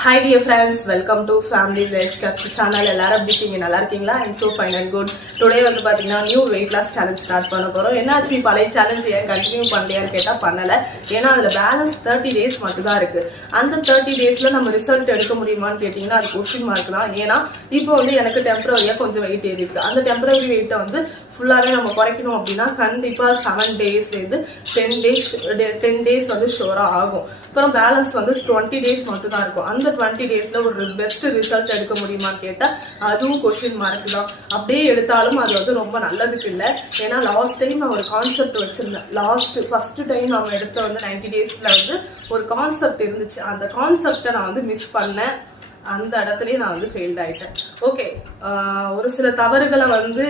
Hi dear friends, welcome to Family Life Capture channel. எல்லாரும் எப்படி இருக்கீங்க? நல்லா இருக்கீங்களா? I'm so fine and good. Today வந்து பாத்தீங்கன்னா new weight loss challenge start பண்ண போறோம். என்னாச்சு பழைய சேலஞ்ச் ஏன் கண்டினியூ பண்ணலையான்னு கேட்டா பண்ணல. ஏன்னா அதுல பேலன்ஸ் 30 days மட்டும் தான் இருக்கு. அந்த 30 daysல நம்ம ரிசல்ட் எடுக்க முடியுமான்னு கேட்டீங்கன்னா அது क्वेश्चन மார்க் தான். ஏன்னா இப்போ வந்து எனக்கு டெம்பரரியா கொஞ்சம் வெயிட் ஏறி இருக்கு. அந்த டெம்பரரி வெயிட்டை வந்து ஃபுல்லாவே நம்ம குறைக்கணும் அப்படின்னா கண்டிப்பா 7 days இருந்து 10 days வந்து ஷோரா ஆகும். அப்புறம் பேலன்ஸ் வந்து 20 days மட்டும் தான் இருக்கும். அந்த 20 daysல ஒரு பெஸ்ட் ரிசல்ட் எடுக்க முடியுமான்னு கேட்டா அதுவும் क्वेश्चन மார்க் தான். அப்படியே எடுத்தாலும் அது வந்து ரொம்ப நல்லதுக்கு இல்லை. ஏன்னா லாஸ்ட் டைம் நான் ஒரு கான்செப்ட் வச்சிருந்தேன். ஃபர்ஸ்ட் டைம் நம்ம எடுத்த வந்து 90 daysல வந்து ஒரு கான்செப்ட் இருந்துச்சு. அந்த கான்செப்டை நான் வந்து மிஸ் பண்ணேன். அந்த இடத்துலயே நான் வந்து ஃபெயில்ட் ஆயிட்டேன். ஓகே, ஒரு சில தவறுகளை வந்து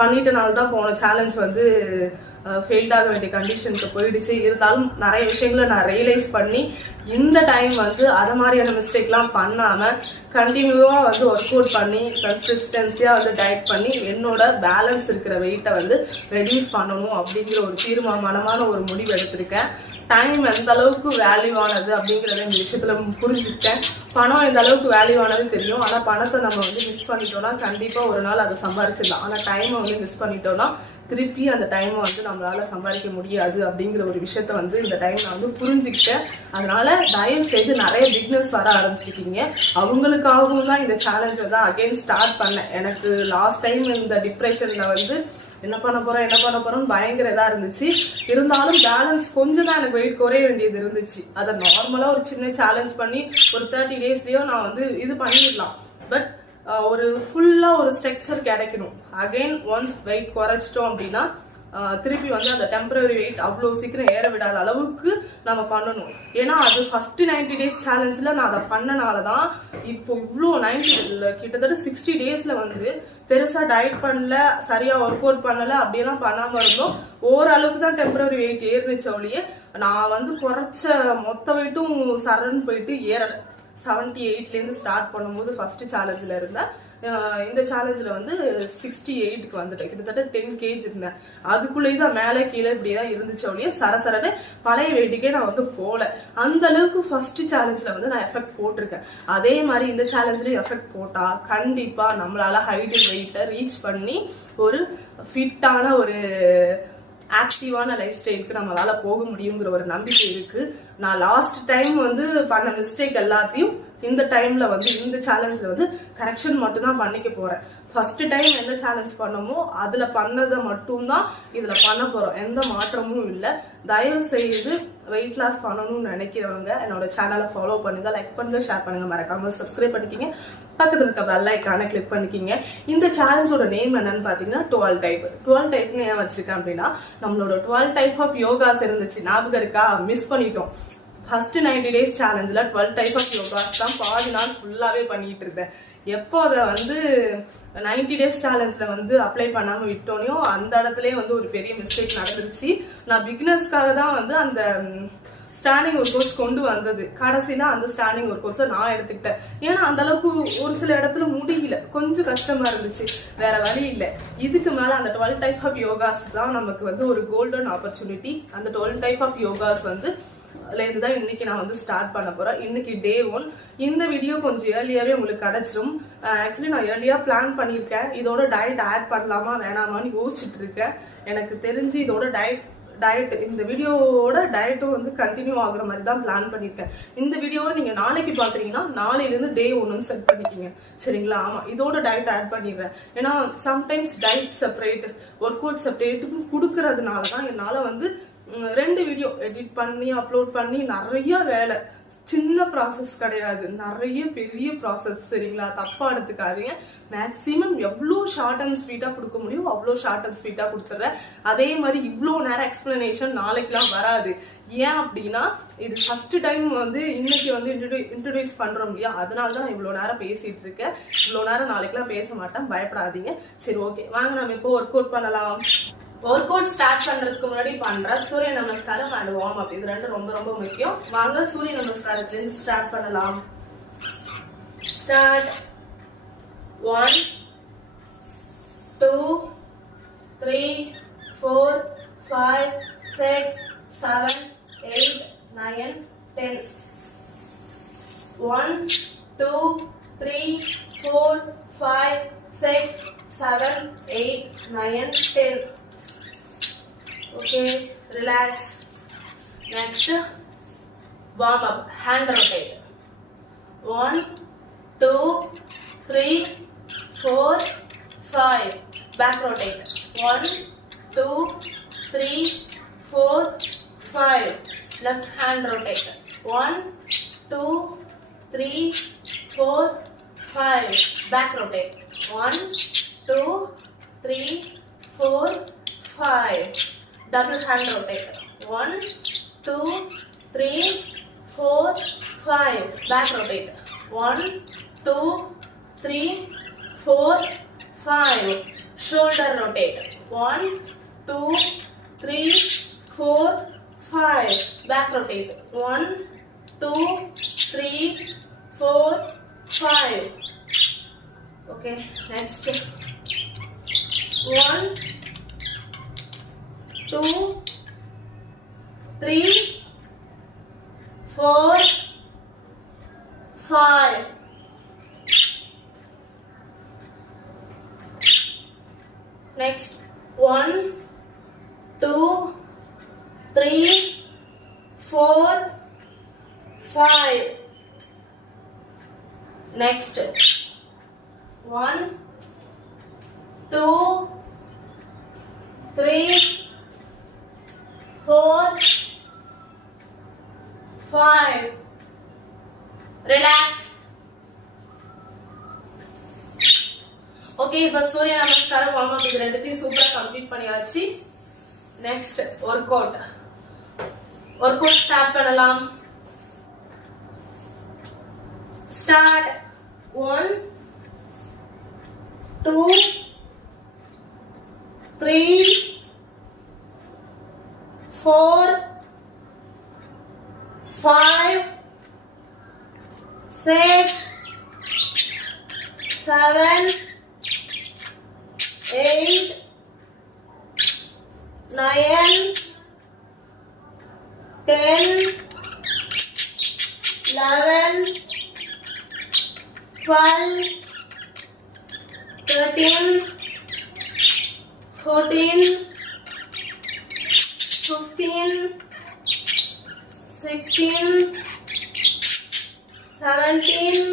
பண்ணிட்டனால தான் போன சேலஞ்ச் வந்து ஃபெயில்ட் ஆக வேண்டிய கண்டிஷனுக்கு போயிடுச்சு. இருந்தாலும் நிறைய விஷயங்களை நான் ரியலைஸ் பண்ணி இந்த டைம் வந்து அதை மாதிரியான மிஸ்டேக்லாம் பண்ணாமல் கண்டினியூவாக வந்து ஒர்க் அவுட் பண்ணி கன்சிஸ்டன்சியாக வந்து டயட் பண்ணி என்னோட பேலன்ஸ் இருக்கிற வெயிட்டை வந்து ரெடியூஸ் பண்ணணும் அப்படிங்கிற ஒரு தீர்மானமான ஒரு முடிவு எடுத்திருக்கேன். டைம் எந்த அளவுக்கு வேல்யூவானது அப்படிங்கிறத இந்த விஷயத்துல புரிஞ்சுக்கிட்டேன். பணம் எந்த அளவுக்கு வேல்யூவானது தெரியும். ஆனால் பணத்தை நம்ம வந்து மிஸ் பண்ணிட்டோம்னா கண்டிப்பாக ஒரு நாள் அதை சம்பாரிச்சிடலாம். ஆனால் டைமை வந்து மிஸ் பண்ணிட்டோம்னா திருப்பி அந்த டைமை வந்து நம்மளால சம்பாதிக்க முடியாது அப்படிங்கிற ஒரு விஷயத்த வந்து இந்த டைம் நான் வந்து புரிஞ்சுக்கிட்டேன். அதனால தயவு செய்து நிறைய பிக்னஸ் வர ஆரம்பிச்சிருக்கீங்க. அவங்களுக்காகவும் தான் இந்த சேலஞ்ச் வந்து அகைன் ஸ்டார்ட் பண்ணேன். எனக்கு லாஸ்ட் டைம் இந்த டிப்ரெஷன்ல வந்து என்ன பண்ண போறோம்னு பயங்கர இதா இருந்துச்சு. இருந்தாலும் பேலன்ஸ் கொஞ்சம் தான் எனக்கு வெயிட் குறைய வேண்டியது இருந்துச்சு. அதை நார்மலா ஒரு சின்ன சேலஞ்ச் பண்ணி ஒரு 30 daysலயோ நான் வந்து இது பண்ணிடலாம். பட் ஒரு ஃபுல்லா ஒரு ஸ்ட்ரக்சர் கிடைக்கணும். அகைன் ஒன்ஸ் வெயிட் குறைச்சிட்டோம் அப்படின்னா திருப்பி வந்து அந்த டெம்பரரி வெயிட் அவ்வளோ சீக்கிரம் ஏற விடாத அளவுக்கு நம்ம பண்ணணும். ஏன்னா அது ஃபர்ஸ்ட் 90 days சேலஞ்சில் நான் அதை பண்ணனால தான் இப்போ இவ்வளோ 90 கிட்டத்தட்ட 60 daysல வந்து பெருசாக டயட் பண்ணல, சரியாக ஒர்க் அவுட் பண்ணல, அப்படியெல்லாம் பண்ணாமல் இருந்தோம். ஓரளவுக்கு தான் டெம்பரரி வெயிட் ஏறிச்சு ஒழிய நான் வந்து குறைச்ச மொத்த வெயிட்டும் சரன்னு போயிட்டு ஏறலை. 78லேருந்து ஸ்டார்ட் பண்ணும்போது ஃபர்ஸ்ட் சேலஞ்சில் இருந்தேன். இந்த சேலஞ்சில் வந்து 68க்கு வந்துட்டேன். கிட்டத்தட்ட 10 kg இருந்தேன். அதுக்குள்ளேயே தான் மேலே கீழே இப்படிதான் இருந்துச்சு ஒழிய சரசரன்னு பழைய வெயிட்டுக்கே நான் வந்து போகல. அந்த அளவுக்கு ஃபர்ஸ்ட் சேலஞ்சில் வந்து நான் எஃபெக்ட் போட்டிருக்கேன். அதே மாதிரி இந்த சேலஞ்சிலையும் எஃபெக்ட் போட்டா கண்டிப்பா நம்மளால ஹைட் வெயிட்டை ரீச் பண்ணி ஒரு ஃபிட்டான ஒரு ஆக்டிவான லைஃப் ஸ்டைலுக்கு நம்மளால போக முடியுங்கிற ஒரு நம்பிக்கை இருக்கு. நான் லாஸ்ட் டைம் வந்து பண்ண மிஸ்டேக் எல்லாத்தையும் இந்த டைம்ல வந்து இந்த சேலஞ்சில் வந்து கரெக்ஷன் மட்டும் தான் பண்ணிக்க போறேன். ஃபர்ஸ்ட் டைம் எந்த சேலஞ்ச் பண்ணமோ அதுல பண்ணதை மட்டும்தான் இதுல பண்ண போறோம். எந்த மாற்றமும் இல்லை. தயவு செய்து வெயிட் லாஸ் பண்ணணும்னு நினைக்கிறவங்க என்னோட சேனலை ஃபாலோ பண்ணுங்க, லைக் பண்ணுங்க, ஷேர் பண்ணுங்க, மறக்காம சப்ஸ்கிரைப் பண்ணிக்கிங்க, பக்கத்துல இருக்க பெல் ஐக்கானை கிளிக் பண்ணிக்கிங்க. இந்த சேலஞ்சோட நேம் என்னன்னு பாத்தீங்கன்னா 12 டைப். 12 டைப்னு ஏன் வச்சிருக்கேன் அப்படின்னா நம்மளோட 12 டைப் ஆஃப் யோகாஸ் இருந்துச்சு, ஞாபகம் இருக்கா? மிஸ் பண்ணிட்டோம். ஃபர்ஸ்ட் 90 days சேலஞ்சில் 12 டைப் ஆஃப் யோகாஸ் தான் பாதி நாள் ஃபுல்லாவே பண்ணிட்டு இருந்தேன். எப்போ அதை வந்து 90 days சேலஞ்சில் வந்து அப்ளை பண்ணாமல் விட்டோனையும் அந்த இடத்துலயே வந்து ஒரு பெரிய மிஸ்டேக் நடந்துருச்சு. நான் பிகினர்ஸ்க்காக தான் வந்து அந்த ஸ்டாண்டிங் ஒர்க் அவுட்ஸ் கொண்டு வந்தது. கடைசியில அந்த ஸ்டாண்டிங் ஒர்க் அவுட்ஸை நான் எடுத்துக்கிட்டேன். ஏன்னா அந்த அளவுக்கு ஒரு சில இடத்துல முடியல, கொஞ்சம் கஷ்டமா இருந்துச்சு, வேற வழி இல்லை. இதுக்கு மேல அந்த 12 டைப் ஆஃப் யோகாஸ் தான் நமக்கு வந்து ஒரு கோல்டன் ஆப்பர்ச்சுனிட்டி. அந்த 12 டைப் ஆஃப் யோகாஸ் வந்து தான் இன்னைக்கு நான் வந்து ஸ்டார்ட் பண்ண போறேன். இன்னைக்கு டே 1. இந்த வீடியோ கொஞ்சம் ஏர்லியாவே உங்களுக்கு கிடைச்சிரும். ஆக்சுவலி நான் ஏர்லியா பிளான் பண்ணியிருக்கேன். இதோட டயட் ஆட் பண்ணலாமா வேணாமான்னு யோசிச்சுட்டு இருக்கேன். எனக்கு தெரிஞ்சு இதோட டயட் இந்த வீடியோவோட டயட்டும் வந்து கண்டினியூ ஆகுற மாதிரி தான் பிளான் பண்ணியிருக்கேன். இந்த வீடியோவை நீங்க நாளைக்கு பாக்குறீங்கன்னா நாளையிலிருந்து டே 1 செட் பண்ணிக்கிங்க, சரிங்களா? ஆமா, இதோட டயட் ஆட் பண்ணிடுறேன். ஏன்னா sometimes diet separate work out செப்பரேட்டும் கொடுக்கறதுனால தான் என்னால வந்து 2 வீடியோ எடிட் பண்ணி அப்லோட் பண்ணி நிறைய வேலை. சின்ன ப்ராசஸ் கிடையாது, நிறைய பெரிய ப்ராசஸ், சரிங்களா? தப்பா எடுத்துக்காதீங்க. மேக்சிமம் எவ்வளோ ஷார்ட் அண்ட் ஸ்வீட்டா கொடுக்க முடியும் அவ்வளோ ஷார்ட் அண்ட் ஸ்வீட்டா கொடுத்துட்றேன். அதே மாதிரி இவ்வளோ நேரம் எக்ஸ்பிளனேஷன் நாளைக்கெல்லாம் வராது. ஏன் அப்படின்னா இது ஃபர்ஸ்ட் டைம் வந்து இன்னைக்கு வந்து இன்ட்ரடியூஸ் பண்றோம் இல்லையா, அதனால தான் நான் இவ்வளோ நேரம் பேசிட்டு இருக்கேன். இவ்வளோ நேரம் நாளைக்கெல்லாம் பேச மாட்டேன், பயப்படாதீங்க. சரி, ஓகே, வாங்க நம்ம இப்போ ஒர்க் அவுட் பண்ணலாம். ஒர்க் அவுட் ஸ்டார்ட் பண்றதுக்கு முன்னாடி பண்ற சூரிய நமஸ்காரம் அண்ட் வார்ம் அப், இது ரெண்டும் ரொம்ப ரொம்ப முக்கியம். வாங்க சூரிய நமஸ்காரத்திலிருந்து ஸ்டார்ட் பண்ணலாம். ஸ்டார்ட். 1 2 3 4 5 6 7 8 9 10. 1, 2, 3, 4, 5, 6, 7, 8, 9, 10. Okay, relax. Next, warm up. Hand rotate. 1, 2, 3, 4, 5. Back rotate. 1, 2, 3, 4, 5. Left hand rotate. 1, 2, 3, 4, 5. Back rotate. 1, 2, 3, 4, 5. Double hand rotate. 1, 2, 3, 4, 5. Back rotate. 1, 2, 3, 4, 5. Shoulder rotate. 1, 2, 3, 4, 5. Back rotate. 1, 2, 3, 4, 5. Okay, next. 1, 2, 3, 4, 5. Next, 1, 2, 3, 4, 5. Next, 1, 2, 3, 4, 5. Relax. Okay, இப்போ சூரிய நமஸ்காரம் வார்ம் அப் இது ரெண்டுத்தையும் சூப்பரா கம்ப்ளீட் பண்ணியாச்சு. நெக்ஸ்ட் ஒர்க் அவுட் ஸ்டார்ட் பண்ணலாம். ஸ்டார்ட். 1, 2, 3, 4, 5, 6, 7, 8, 9, 10, 11, 12, 13, 14, 15, 16, 17,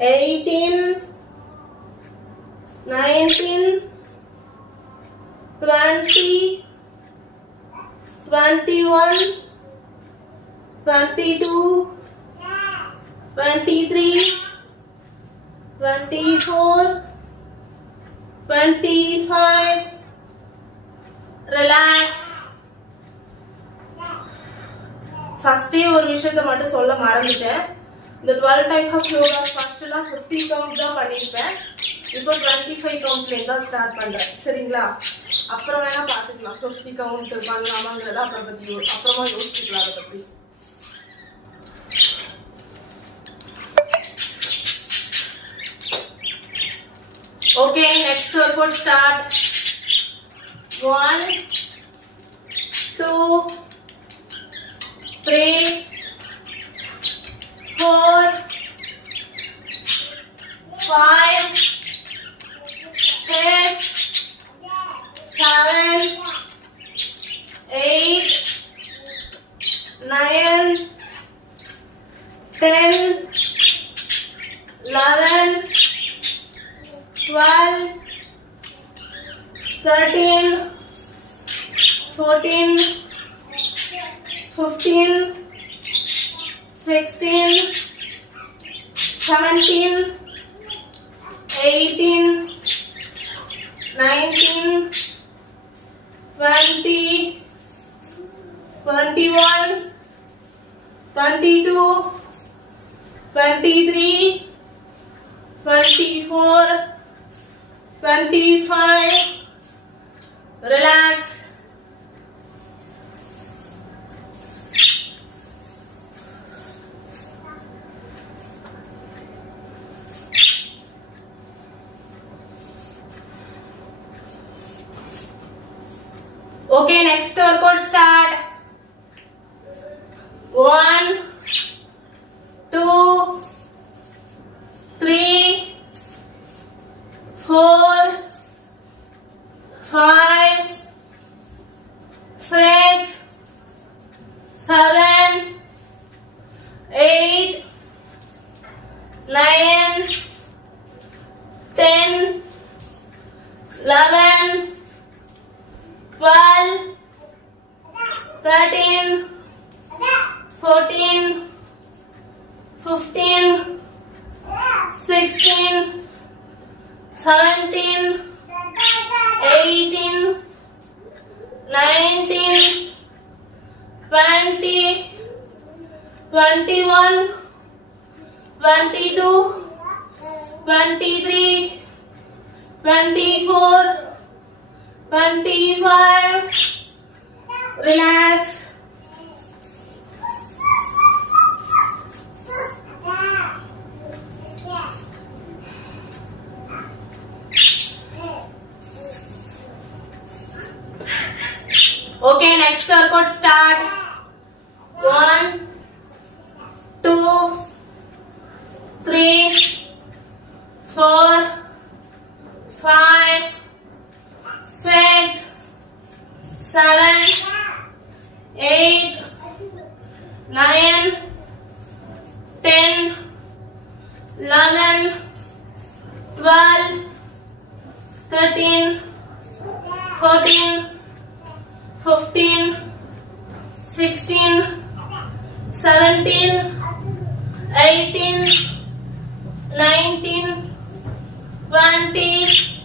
18, 19, 20, 21, 22, 23, 24, 25. Relax. First day ஒரு விஷயத்தை மட்டும் சொல்ல மறந்துட்டேன். இந்த 12 டைப் ஆஃப் யோகா ஃபர்ஸ்ட்லாம் 50 கவுண்ட் தான் பண்ணிருப்பேன். இப்போ 25 கவுண்ட்ல தான் ஸ்டார்ட் பண்றேன். சரிங்களா? அப்புறம் வேணா பாத்துக்கலாம். 50 கவுண்ட் பண்ணலாமாங்கறத அப்புறமா யோசிச்சுக்கலாம் அத பத்தி. Okay, next workout start. 1, 2, 3, 4, 5, 6, 7, 8, 9, 10, 11, 12, 13, 14, 15, 16, 17, 18, 19, 20, 21, 22, 23, 24, 25. Relax. Okay, next workout start. 1, 14, 15, 16, 17, 18, 19, 20, 21, 22, 23, 24, 25. Relax. Okay, next workout start. 1, 2, 3, 4, 5, 6, 7, 8, 9, 10, 11, 12, 13, 14, 15, 16, 17, 18, 19, 20,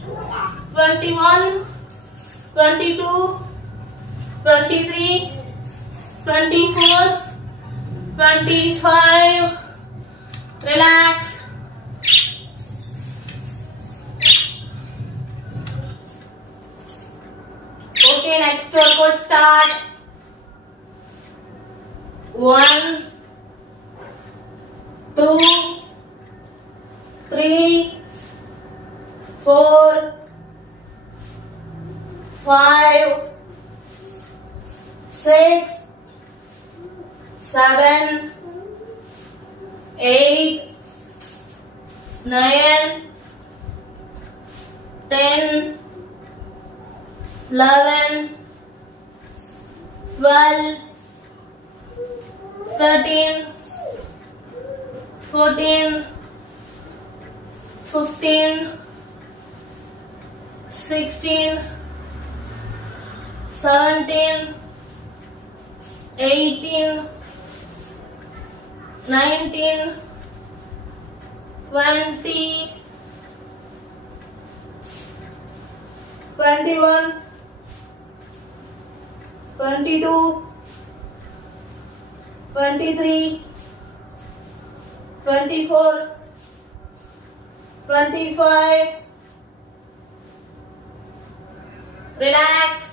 21, 22, 23, 24, 25. Relax. Okay, next workout start. 1, 2, 3, 4, 5, 6, 7, 8, 9, 10, 11, 12, 13, 14, 15, 16, 17, 18, 19, 20, 21, 22, 23, 24, 25. Relax.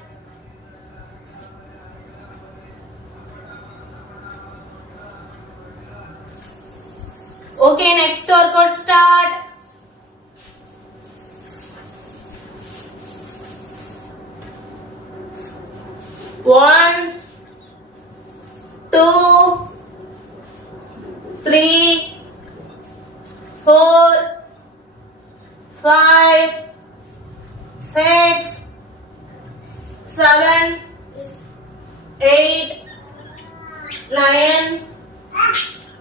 Okay, next workout start. 1, 2, 3, 4, 5, 6, 7, 8, 9,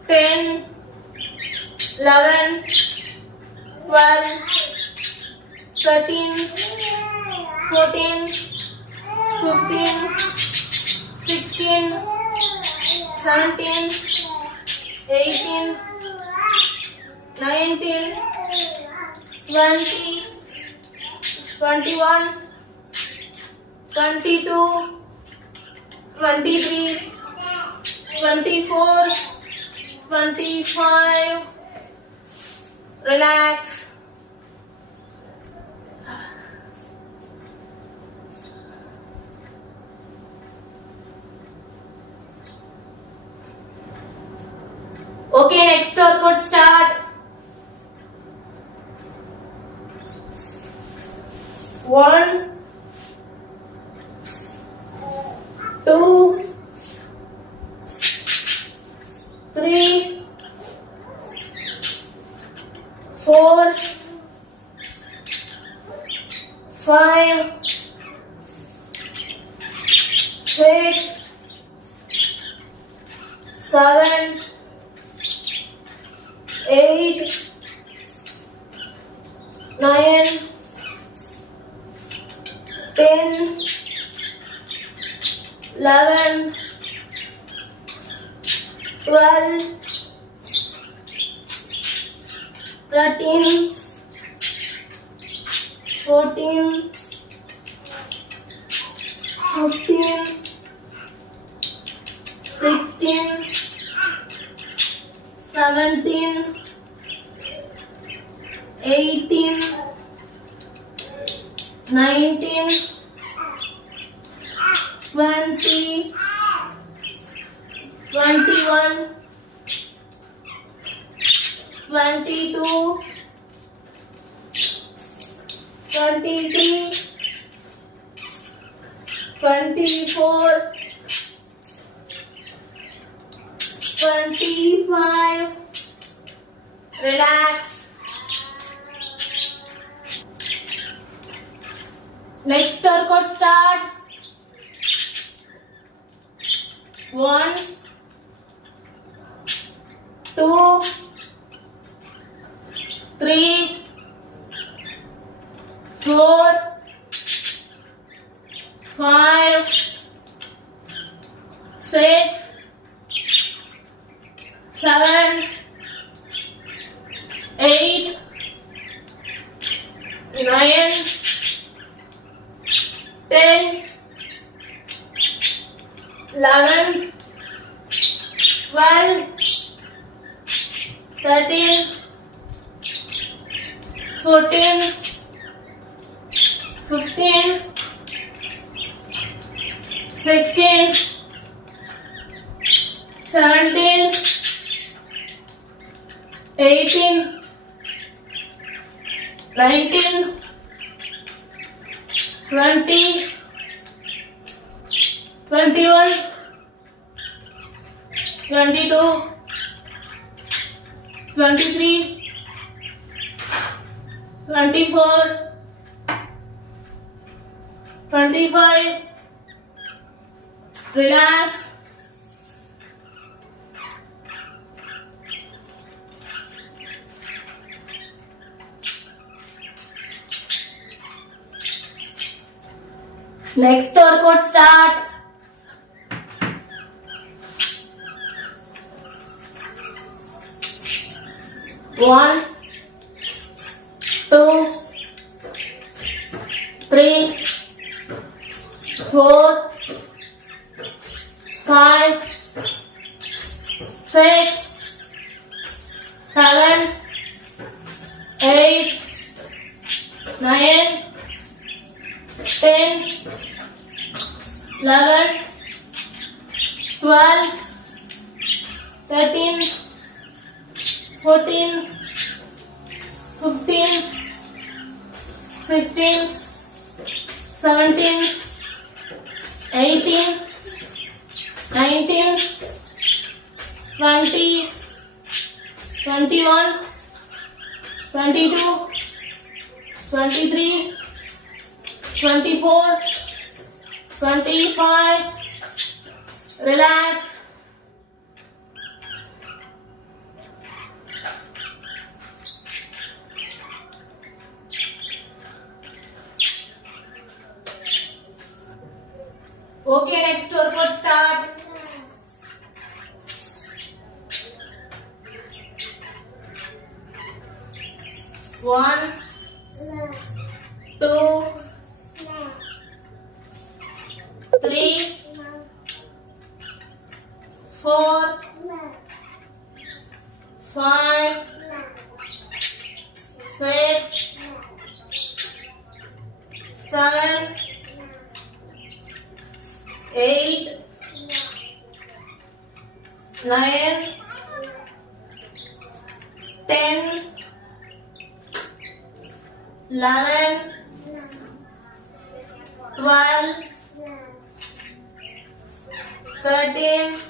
10, 11, 12, 13, 14, 15, 16, 17, 18, 19, 20, 21, 22, 23, 24, 25. Relax. Okay, next workout start. 1, 2, 3, 4, 5, 6, 7, 8, 9, 10, 11, 12, 13, 14, 15, 16, 17, 18, 19, 20, 21, 22, 23, 24, 25. Relax. Next workout start. 1, 2, 3, 4, 5, 6, 7, 8, 9, 10, 11, 12, 13, 14, 15, 16, 17, 18, 19, 20, 21, 22, 23, 24, 25. Relax. Next workout start. 1, 2, 3, 4, 5, 6, 7, 8, 9, 10, 11, 12, 13, 14, 15, 16, 17, 18, 19, 20, 21, 22, 23, 24, 25. Relax. Okay, next workout start. 1, 2, 3, 4, 5, 6, 7, 8, 9, 10, 11, 12, 13,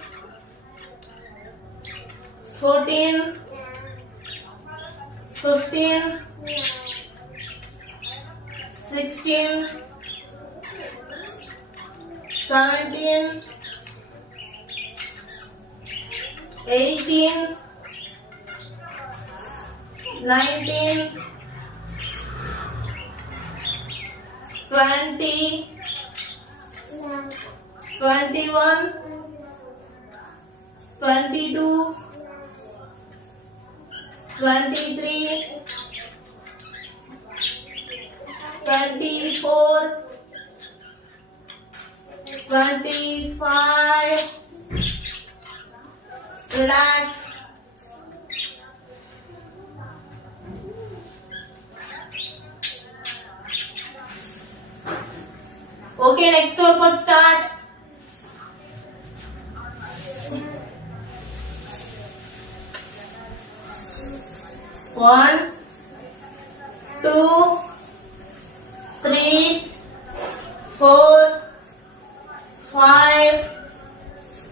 14, 15, 16, 17, 18, 19, 20, 21, 22, 23, 24, 25. Relax. Okay, next workout start. One, 2, 3, 4, 5,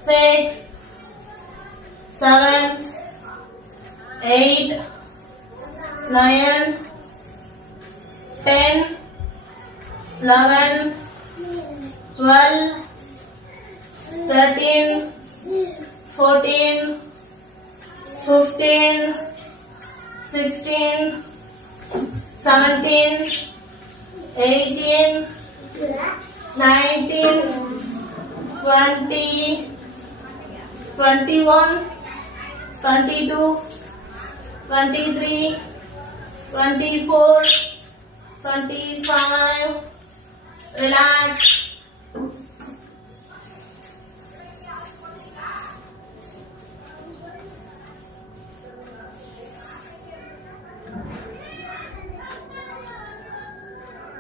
6, 7, 8, 9, 10, 11, 12, 13, 14, 15, 16, 17, 18, 19, 20, 21, 22, 23, 24, 25. Relax.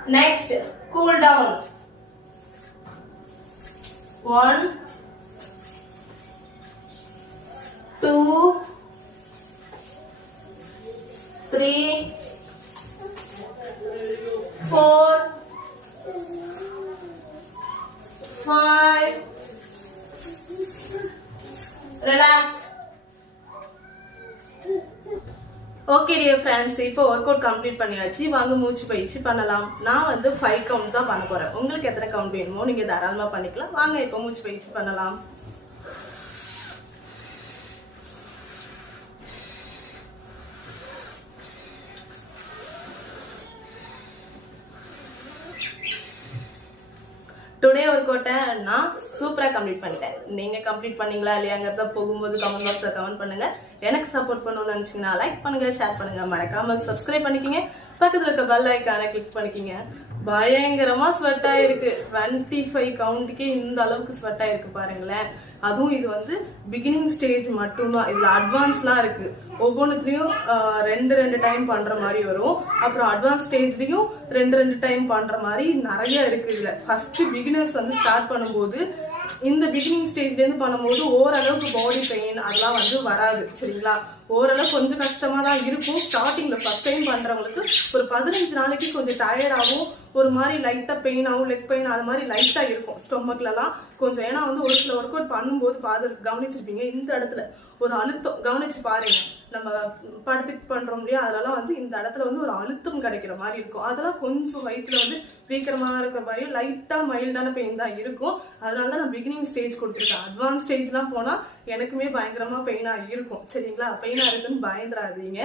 Next, cool down. 1, 2, 3, 4, 5. Relax. Okay dear friends, இப்போ work out complete பண்ணியாச்சு. வாங்க மூச்சு பயிற்சி பண்ணலாம். நான் வந்து 5 கவுண்ட் தான் பண்ண போறேன். உங்களுக்கு எத்தனை கவுண்ட் வேணுமோ நீங்க தாராளமா பண்ணிக்கலாம். வாங்க இப்போ மூச்சு பயிற்சி பண்ணலாம். டுடே ஒர்க் அவுட்டை நான் சூப்பராக கம்ப்ளீட் பண்ணிட்டேன். நீங்கள் கம்ப்ளீட் பண்ணீங்களா இல்லையாங்கிறத போகும்போது கமெண்ட் பாக்ஸில் கமெண்ட் பண்ணுங்க. எனக்கு சப்போர்ட் பண்ணணும்னு நினச்சிங்கன்னா லைக் பண்ணுங்க, ஷேர் பண்ணுங்க, மறக்காம சப்ஸ்கிரைப் பண்ணிக்கிங்க. பக்கத்தில் இருக்க பெல் ஐக்கானை கிளிக் பண்ணிக்கிங்க. பயங்கரமா ஸ்வெட் ஆயிருக்கு. 25 கவுண்டுக்கே இந்த அளவுக்கு ஸ்வெட் ஆயிருக்கு பாருங்களேன். அதுவும் இது வந்து பிகினிங் ஸ்டேஜ் மட்டும்தான். இதுல அட்வான்ஸ்லாம் இருக்கு. ஒவ்வொன்றுத்துலயும் 2 டைம் பண்ற மாதிரி வரும். அப்புறம் அட்வான்ஸ் ஸ்டேஜ்லயும் 2 டைம் பண்ற மாதிரி நிறைய இருக்கு. இதுல ஃபர்ஸ்ட் பிகினர்ஸ் வந்து ஸ்டார்ட் பண்ணும்போது இந்த பிகினிங் ஸ்டேஜ்ல இருந்து பண்ணும்போது ஓரளவுக்கு பாடி பெயின் அதெல்லாம் வந்து வராது. சரிங்களா? ஓரளவு கொஞ்சம் கஷ்டமா தான் இருக்கும். ஸ்டார்டிங்ல ஃபர்ஸ்ட் டைம் பண்றவங்களுக்கு ஒரு 15 நாளைக்கு கொஞ்சம் டயர்டாகவும் ஒரு மாதிரி லைட்டா பெயின் ஆகும், லெக் பெயின் அது மாதிரி லைட்டா இருக்கும் ஸ்டொமக்லலாம் கொஞ்சம். ஏன்னா வந்து ஒரு சில ஒர்க் அவுட் பண்ணும்போது கவனிச்சிருப்பீங்க, இந்த இடத்துல ஒரு அழுத்தம் கவனிச்சு பாருங்க. நம்ம படுத்துட்டு பண்றோம் இல்லையா, அதெல்லாம் வந்து இந்த இடத்துல வந்து ஒரு அழுத்தம் கிடைக்கிற மாதிரி இருக்கும். அதெல்லாம் கொஞ்சம் வயிற்றுல வந்து வீக்கரமா இருக்கிற மாதிரி லைட்டா மைல்டான பெயின் தான் இருக்கும். அதனாலதான் நான் பிகினிங் ஸ்டேஜ் கொடுத்துருக்கேன். அட்வான்ஸ் ஸ்டேஜ்லாம் போனா எனக்குமே பயங்கரமா பெயினா இருக்கும். சரிங்களா? பெயினா இருக்குன்னு பயந்துராதீங்க,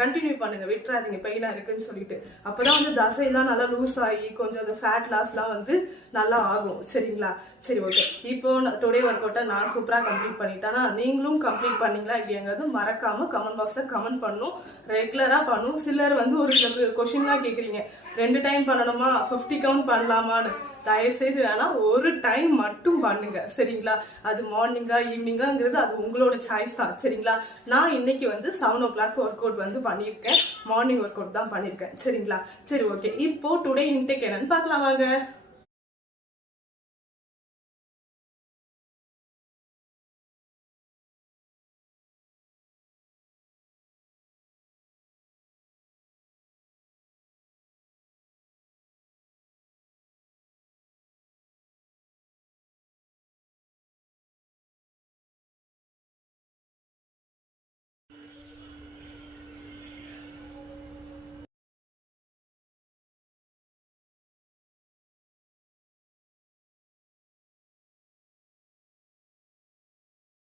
கண்டினியூ பண்ணுங்க, விட்டுறாதீங்க பெயினா இருக்குன்னு சொல்லிட்டு. அப்பதான் வந்து தசையெல்லாம் நல்லா லூஸ் ஆகி கொஞ்சம் அந்த ஃபேட் லாஸ்லாம் வந்து நல்லா ஆகும். சரிங்களா? சரி, ஓகே. இப்போ டுடே ஒர்க் அவுட்டை நான் சூப்பரா கம்ப்ளீட் பண்ணிட்டேன்னா நீங்களும் கம்ப்ளீட் பண்ணீங்களா இல்லையாங்கிறது மறக்காம கமெண்ட் பாக்ஸ்ல கமெண்ட் பண்ணணும். ரெகுலரா பண்ணும். சிலர் வந்து ஒரு சில கொஸ்டின்லாம் கேக்குறீங்க, 2 டைம் பண்ணணுமா, 50 கவுண்ட் பண்ணலாமான்னு. தயவுசெய்து வேணா ஒரு டைம் மட்டும் பண்ணுங்க. சரிங்களா? அது மார்னிங்கா ஈவினிங்காங்கிறது அது உங்களோட சாய்ஸ் தான். சரிங்களா? நான் இன்னைக்கு வந்து 7 o'clock ஒர்க் அவுட் வந்து பண்ணியிருக்கேன். மார்னிங் ஒர்க் அவுட் தான் பண்ணியிருக்கேன். சரிங்களா? சரி, ஓகே. இப்போ டுடே இன்டேக் என்னன்னு பார்க்கலாம் வாங்க.